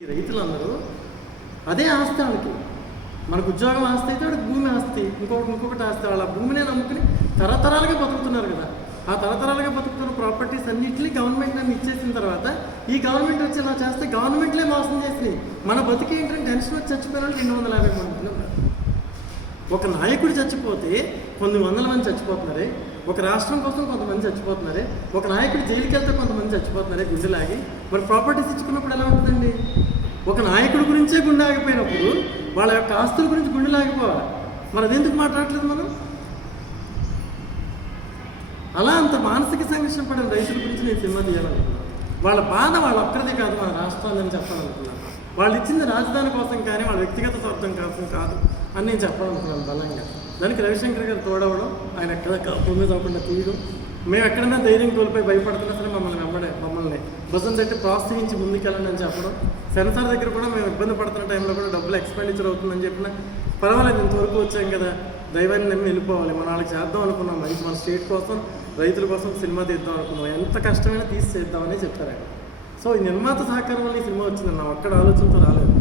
రైతులందరూ అదే ఆస్తి వాళ్ళకి మనకు ఉద్యోగం ఆస్తి అయితే వాడికి భూమి ఆస్తి ఇంకొకటి ఇంకొకటి ఆస్తి. వాళ్ళ భూమినే నమ్ముకుని తరతరాలుగా బతుకుతున్నారు కదా. ఆ తరతరాలుగా బతుకుతున్న ప్రాపర్టీస్ అన్నింటినీ గవర్నమెంట్ నన్ను ఇచ్చేసిన తర్వాత ఈ గవర్నమెంట్ వచ్చి ఇలా చేస్తే గవర్నమెంట్లే మోసం చేసి మన బతికి ఏంటంటే టెన్షన్ వచ్చి చచ్చిపోయిన రెండు వందల యాభై మంది ఒక నాయకుడు చచ్చిపోతే కొన్ని వందల మంది చచ్చిపోతున్నారే. ఒక రాష్ట్రం కోసం కొంతమంది చచ్చిపోతున్నారే. ఒక నాయకుడు జైలుకి వెళ్తే కొంతమంది చచ్చిపోతున్నారే గుండెలాగి. మరి ప్రాపర్టీస్ ఇచ్చుకున్నప్పుడు ఎలా ఉంటుందండి? ఒక నాయకుడి గురించే గుండె ఆగిపోయినప్పుడు వాళ్ళ యొక్క ఆస్తుల గురించి గుండె ఆగిపోవాలి మరి అదెందుకు మాట్లాడట్లేదు మనం? అలా అంత మానసిక సంఘర్షణ పడిన రైతుల గురించి నేను సినిమా తీయాలనుకున్నాను. వాళ్ళ బాధ వాళ్ళ ఒక్కరిదే కాదు మన రాష్ట్రాలని చెప్పాలనుకున్నాను. వాళ్ళు ఇచ్చింది రాజధాని కోసం కానీ వాళ్ళ వ్యక్తిగత స్వార్థం కోసం కాదు అని నేను చెప్పాలనుకున్నాను బలంగా. దానికి రవిశంకర్ గారు తోడవడం ఆయన ఎక్కడ భూమి తవ్వకుండా తీయడం. మేము ఎక్కడైనా ధైర్యం కోల్పోయి భయపడుతున్నా సరే మమ్మల్ని అయితే ప్రోత్సహించి ముందుకెళ్ళండి అని చెప్పడం. సెన్సార్ దగ్గర కూడా మేము ఇబ్బంది పడుతున్న టైంలో కూడా డబ్బులు ఎక్స్పెండిచర్ అవుతుందని చెప్పిన పర్వాలేదు ఇంతవరకు వచ్చాం కదా దైవాన్ని నమ్మి వెళ్ళిపోవాలి. మన వాళ్ళకి చేద్దాం అనుకున్నాం. మంచి మన స్టేట్ కోసం రైతుల కోసం సినిమా తీద్దాం అనుకున్నాం. ఎంత కష్టమైనా తీసి చేద్దామని చెప్పారు ఆయన. సో ఈ నిర్మాత సహకారం వల్ల ఈ సినిమా వచ్చింది నా ఒక్కడ ఆలోచనతో రాలేదు.